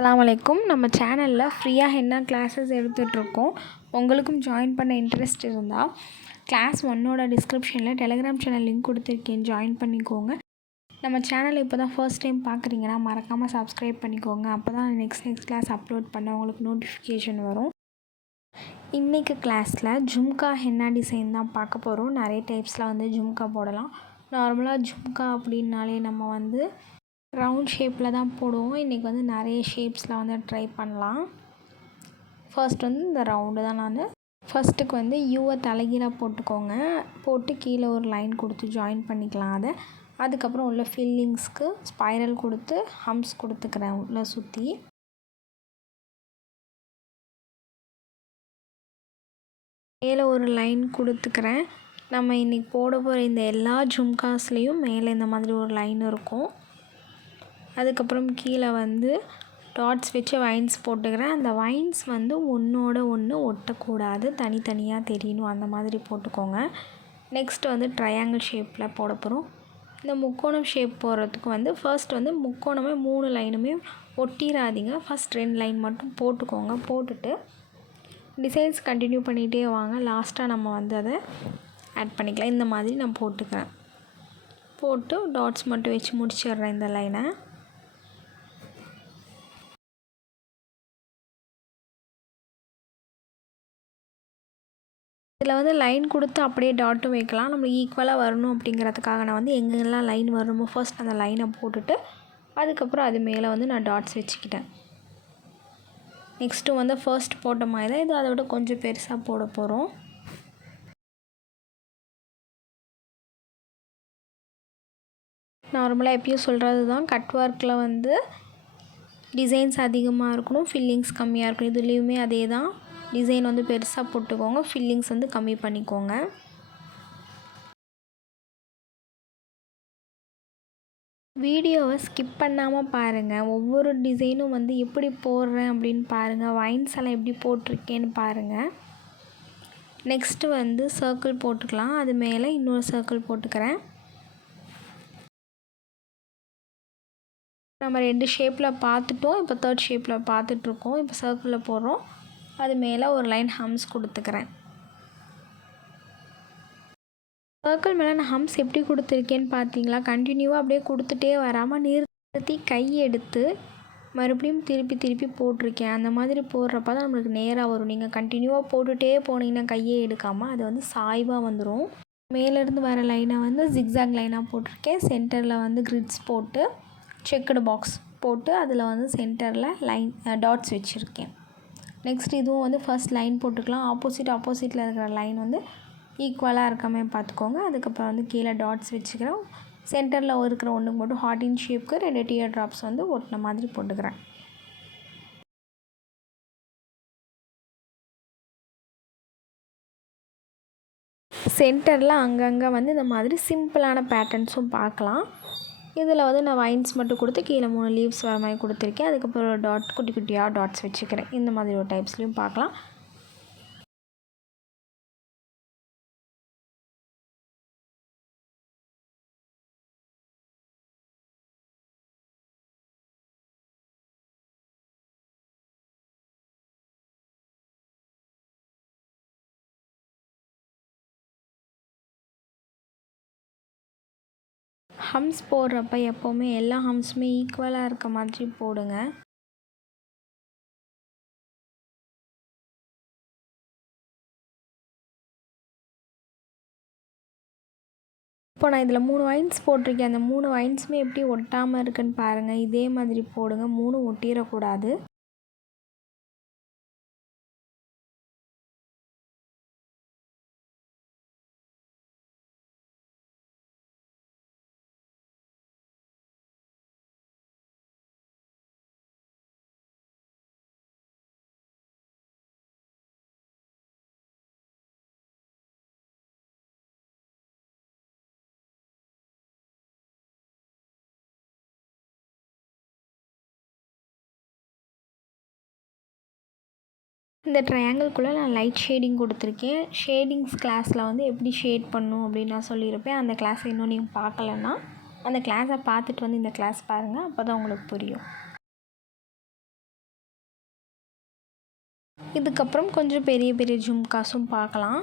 அஸ்ஸலாமு அலைக்கும். நம்ம சேனலில் ஃப்ரீயாக ஹென்னா கிளாஸஸ் எடுத்துகிட்ருக்கோம். உங்களுக்கும் ஜாயின் பண்ண இன்ட்ரெஸ்ட் இருந்தால் கிளாஸ் 1ஓட டிஸ்கிரிப்ஷனில் டெலிகிராம் சேனல் லிங்க் கொடுத்துருக்கேன், ஜாயின் பண்ணிக்கோங்க. நம்ம சேனலை இப்போ தான் ஃபர்ஸ்ட் டைம் பார்க்குறீங்கன்னா மறக்காமல் சப்ஸ்கிரைப் பண்ணிக்கோங்க. அப்போ தான் நெக்ஸ்ட் கிளாஸ் அப்லோட் பண்ண உங்களுக்கு நோட்டிஃபிகேஷன் வரும். இன்றைக்கி கிளாஸில் ஜும்கா ஹென்னா டிசைன் தான் பார்க்க போகிறோம். நிறைய டைப்ஸில் ஜும்கா போடலாம். நார்மலாக ஜும்கா அப்படின்னாலே நம்ம ரவுண்ட் ஷேப்பில் தான் போடுவோம். இன்றைக்கி நிறைய ஷேப்ஸில் ட்ரை பண்ணலாம். ஃபர்ஸ்ட் இந்த ரவுண்டு தான் ஃபர்ஸ்ட்டுக்கு யூவை தலைகீழாக போட்டுக்கோங்க. போட்டு கீழே ஒரு லைன் கொடுத்து ஜாயின் பண்ணிக்கலாம். அதுக்கப்புறம் உள்ள ஃபில்லிங்ஸ்க்கு ஸ்பைரல் கொடுத்து ஹம்ஸ் கொடுத்துக்கிறேன் உள்ளே சுற்றி. மேலே ஒரு லைன் கொடுத்துக்கிறேன். நம்ம இன்றைக்கி போட போகிற இந்த எல்லா ஜும்காஸ்லேயும் மேலே இந்த மாதிரி ஒரு லைன் இருக்கும். அதுக்கப்புறம் கீழே டாட்ஸ் வச்சு வைன்ஸ் போட்டுக்கிறேன். அந்த வைன்ஸ் ஒன்றோட ஒன்று ஒட்டக்கூடாது, தனித்தனியாக தெரியணும், அந்த மாதிரி போட்டுக்கோங்க. நெக்ஸ்ட்டு ட்ரையாங்கிள் ஷேப்பில் போட போகிறோம். இந்த முக்கோணம் ஷேப் போடுறதுக்கு ஃபர்ஸ்ட் முக்கோணமே 3 லைனுமே ஒட்டிடாதீங்க. ஃபஸ்ட் 2 லைன் மட்டும் போட்டுக்கோங்க. போட்டுட்டு டிசைன்ஸ் கண்டினியூ பண்ணிகிட்டே வாங்க. லாஸ்ட்டாக நம்ம அதை ஆட் பண்ணிக்கலாம். இந்த மாதிரி நான் போட்டுக்கிறேன். போட்டு டாட்ஸ் மட்டும் வச்சு முடிச்சிடுறேன் இந்த லைனை. இதில் லைன் கொடுத்து அப்படியே டாட்டும் வைக்கலாம். நம்ம ஈக்குவலாக வரணும் அப்படிங்கிறதுக்காக நான் எங்கெல்லாம் லைன் வரணுமோ ஃபர்ஸ்ட் அந்த லைனை போட்டுட்டு அதுக்கப்புறம் அது மேலே நான் டாட்ஸ் வச்சுக்கிட்டேன். நெக்ஸ்ட்டு ஃபர்ஸ்ட் போட்ட மாதிரி தான் இது, அதை விட கொஞ்சம் பெருசாக போட போகிறோம். நார்மலாக எப்பயும் சொல்கிறது தான், கட் ஒர்க்கில் டிசைன்ஸ் அதிகமாக இருக்கணும், ஃபில்லிங்ஸ் கம்மியாக இருக்கணும். இதுலேயுமே அதே தான். டிசைன் பெருசாக போட்டுக்கோங்க, ஃபில்லிங்ஸ் கம்மி பண்ணிக்கோங்க. வீடியோவை ஸ்கிப் பண்ணாமல் பாருங்கள். ஒவ்வொரு டிசைனும் எப்படி போடுறேன் அப்படின்னு பாருங்கள். வைன்ஸ் எல்லாம் எப்படி போட்டிருக்கேன்னு பாருங்கள். நெக்ஸ்ட்டு சர்க்கிள் போட்டுக்கலாம். அது மேலே இன்னொரு சர்க்கிள் போட்டுக்கிறேன். நம்ம 2 ஷேப்பில் பார்த்துட்டோம். இப்போ 3rd ஷேப்பில் பார்த்துட்ருக்கோம். இப்போ சர்க்கிளில் போடுறோம். அது மேலே ஒரு லைன் ஹம்ஸ் கொடுத்துக்கிறேன். சர்க்கிள் மேலே நான் ஹம்ஸ் எப்படி கொடுத்துருக்கேன்னு பார்த்தீங்களா? கண்டினியூவாக அப்படியே கொடுத்துட்டே வராமல் நிறுத்தி கை எடுத்து மறுபடியும் திருப்பி போட்டிருக்கேன். அந்த மாதிரி போடுறப்ப தான் நம்மளுக்கு நேராக வரும். நீங்கள் கண்டினியூவாக போட்டுகிட்டே போனீங்கன்னா கையே எடுக்காமல் அது சாய்வாக வந்துடும். மேலேருந்து வர லைனை ஜிக்ஸாக் லைனாக போட்டிருக்கேன். சென்டரில் கிரிட்ஸ் போட்டு செக்குடு பாக்ஸ் போட்டு அதில் சென்டரில் லைன் டாட்ஸ் வச்சுருக்கேன். நெக்ஸ்ட் இதுவும் ஃபர்ஸ்ட் லைன் போட்டுக்கலாம். ஆப்போசிட்டில் இருக்கிற லைன் ஈக்குவலாக இருக்காமே பார்த்துக்கோங்க. அதுக்கப்புறம் கீழே டாட்ஸ் வச்சுக்கிறோம். சென்டரில் இருக்கிற ஒன்றுக்கு மட்டும் ஹார்டின் ஷேப்புக்கு 2 டியர் ட்ராப்ஸ் ஒட்டின மாதிரி போட்டுக்கிறேன். சென்டரில் அங்கங்கே இந்த மாதிரி சிம்பிளான பேட்டர்ன்ஸும் பார்க்கலாம். இதில் நான் வைன்ஸ் மட்டும் கொடுத்து கீழே 3 லீவ்ஸ் வர மாதிரி கொடுத்துருக்கேன். அதுக்கப்புறம் ஒரு டாட் குட்டி குட்டியாக டாட்ஸ் வச்சுக்கிறேன். இந்த மாதிரி ஒரு டைப்ஸ்லையும் பார்க்கலாம். ஹம்ஸ் போடுறப்ப எப்போவுமே எல்லா ஹம்ஸுமே ஈக்குவலாக இருக்க மாதிரி போடுங்க. இப்போ நான் இதில் 3 வைன்ஸ் போட்டிருக்கேன். அந்த 3 வைன்ஸுமே எப்படி ஒட்டாமல் இருக்குன்னு பாருங்கள். இதே மாதிரி போடுங்க. 3 ஒட்டிடக்கூடாது. இந்த ட்ரையாங்கிள்குள்ளே நான் லைட் ஷேடிங் கொடுத்துருக்கேன். ஷேடிங்ஸ் கிளாஸில் எப்படி ஷேட் பண்ணணும் அப்படின்னு நான் சொல்லியிருப்பேன். அந்த கிளாஸை இன்னும் நீங்கள் பார்க்கலன்னா அந்த கிளாஸை பார்த்துட்டு இந்த கிளாஸ் பாருங்கள். அப்போ தான் உங்களுக்கு புரியும். இதுக்கப்புறம் கொஞ்சம் பெரிய பெரிய ஜும்காஸும் பார்க்கலாம்.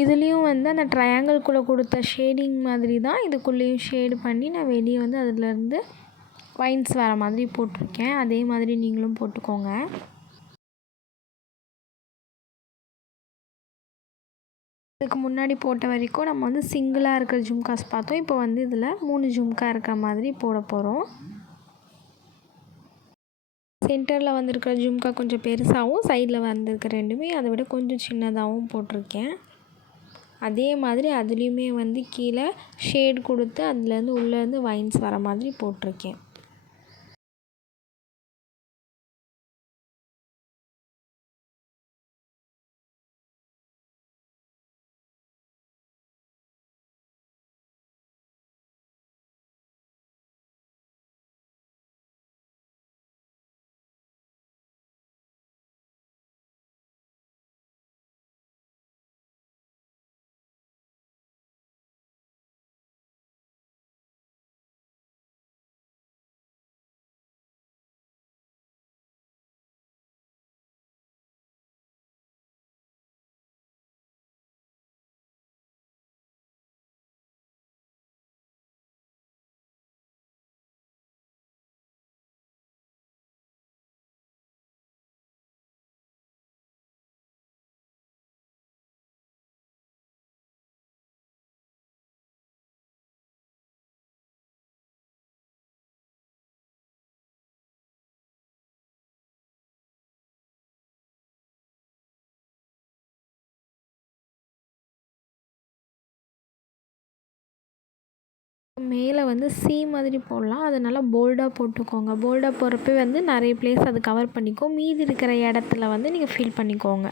இதுலேயும் வந்து அந்த ட்ரையாங்கிள்குள்ளே கொடுத்த ஷேடிங் மாதிரி தான் இதுக்குள்ளேயும் ஷேடு பண்ணி நான் வெளியே வந்து அதுலேருந்து வைன்ஸ் வர மாதிரி போட்டிருக்கேன். அதே மாதிரி நீங்களும் போட்டுக்கோங்க. இதுக்கு முன்னாடி போட்ட வரைக்கும் நம்ம வந்து சிங்கிளாக இருக்கிற ஜும்காஸ் பார்த்தோம். இப்போ வந்து இதில் 3 ஜும்கா இருக்கிற மாதிரி போட போகிறோம். சென்டரில் வந்திருக்கிற ஜும்கா கொஞ்சம் பெருசாகவும், சைடில் வந்திருக்கிற ரெண்டுமே அதை விட கொஞ்சம் சின்னதாகவும் போட்டிருக்கேன். அதே மாதிரி அதுலேயுமே வந்து கீழே ஷேட் கொடுத்து அதுலேருந்து உள்ளேருந்து வைன்ஸ் வர மாதிரி போட்டிருக்கேன். மேலே வந்து சி மாதிரி போடலாம். அது நல்லா போல்டாக போட்டுக்கோங்க. போல்டாக போடுறப்ப வந்து நிறைய பிளேஸ் அது கவர் பண்ணிக்கும். மீதி இருக்கிற இடத்துல வந்து நீங்கள் ஃபில் பண்ணிக்கோங்க.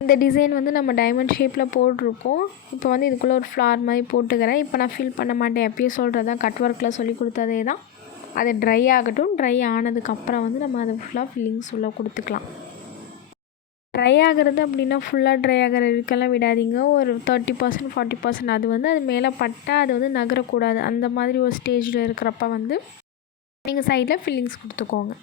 இந்த டிசைன் வந்து நம்ம டைமண்ட் ஷேப்பில் போட்டிருக்கோம். இப்போ வந்து இதுக்குள்ளே ஒரு ஃப்ளார் மாதிரி போட்டுக்கிறேன். இப்போ நான் ஃபில் பண்ண மாட்டேன். எப்பயும் சொல்கிறது தான், கட் ஒர்க்கில் சொல்லி கொடுத்ததே தான். அது ட்ரை ஆகட்டும். ட்ரை ஆனதுக்கப்புறம் வந்து நம்ம அதை ஃபுல்லாக ஃபில்லிங்ஸ் உள்ளே கொடுத்துக்கலாம். ட்ரை ஆகிறது அப்படின்னா ஃபுல்லாக ட்ரை ஆகிற வரைக்கெல்லாம் விடாதீங்க. ஒரு 30% 40% அது வந்து அது மேலே பட்டால் அது வந்து நகரக்கூடாது. அந்த மாதிரி ஒரு ஸ்டேஜில் இருக்கிறப்ப வந்து நீங்கள் சைடில் ஃபில்லிங்ஸ் கொடுத்துக்கோங்க.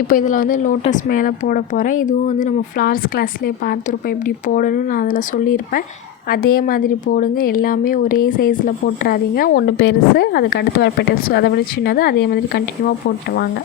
இப்போ இதில் வந்து லோட்டஸ் மேலே போட போகிறேன். இதுவும் வந்து நம்ம ஃப்ளார்ஸ் கிளாஸ்லேயே பார்த்துருப்போம் எப்படி போடணும்னு நான் அதில் சொல்லியிருப்பேன். அதே மாதிரி போடுங்க. எல்லாமே ஒரே சைஸில் போட்டுறாதீங்க. ஒன்று பெருசு, அதுக்கு அடுத்து வர பெருசு, அதை விட சின்னது, அதே மாதிரி கண்டினியூவாக போட்டு வாங்க.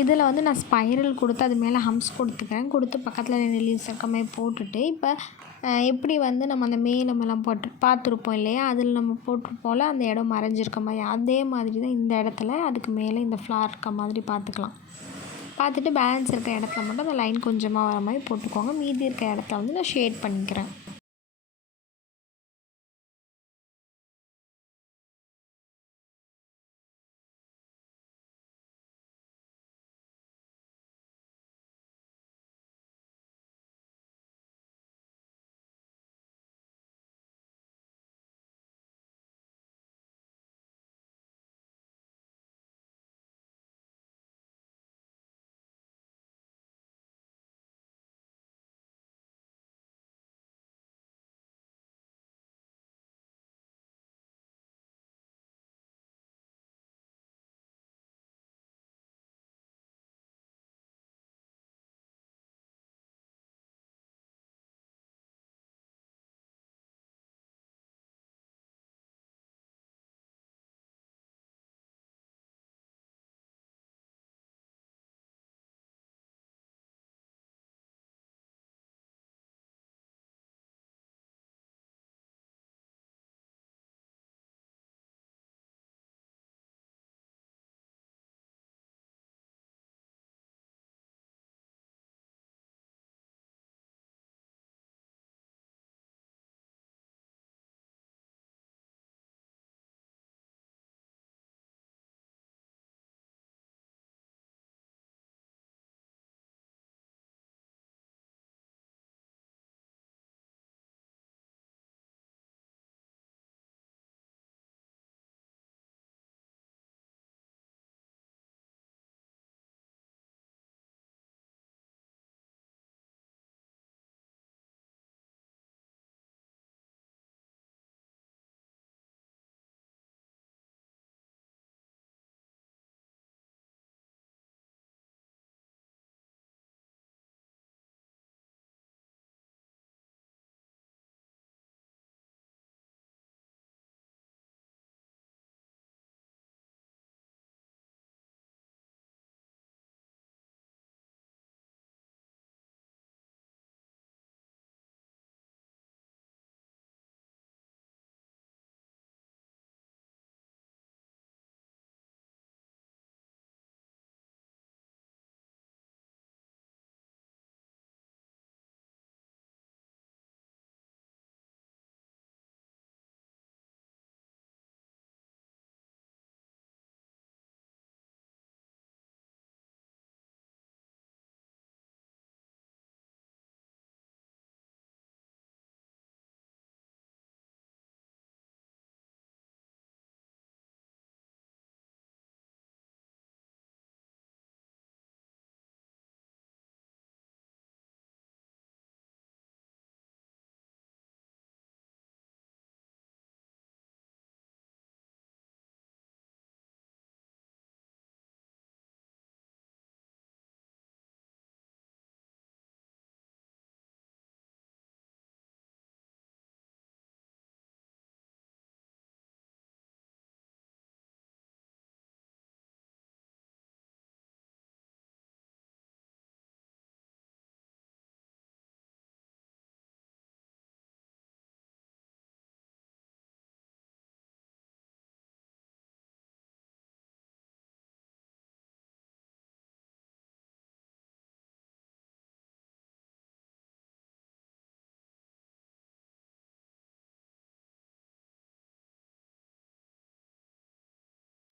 இதில் வந்து நான் ஸ்பைரல் கொடுத்து அது மேலே ஹம்ஸ் கொடுத்துக்கிறேன். கொடுத்து பக்கத்தில் 2 லீவ்ஸ் இருக்க மாதிரி போட்டுட்டு, இப்போ எப்படி வந்து நம்ம அந்த மேலமெல்லாம் போட்டு பார்த்துருப்போம் இல்லையா, அதில் நம்ம போட்டிருப்போம்ல அந்த இடம் மறைஞ்சிருக்க மாதிரி, அதே மாதிரி தான் இந்த இடத்துல அதுக்கு மேலே இந்த ஃப்ளார் இருக்க மாதிரி பார்த்துக்கலாம். பார்த்துட்டு பேலன்ஸ் இருக்க இடத்துல மட்டும் அந்த லைன் கொஞ்சமாக வர மாதிரி போட்டுக்கோங்க. மீதி இருக்க இடத்துல வந்து நான் ஷேட் பண்ணிக்கிறேன்.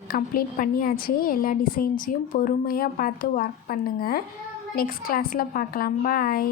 கம்ப்ளீட் பண்ணியாச்சு. எல்லா டிசைன்ஸையும் பொறுமையாக பார்த்து ஒர்க் பண்ணுங்கள். நெக்ஸ்ட் கிளாஸில் பார்க்கலாம். பாய்.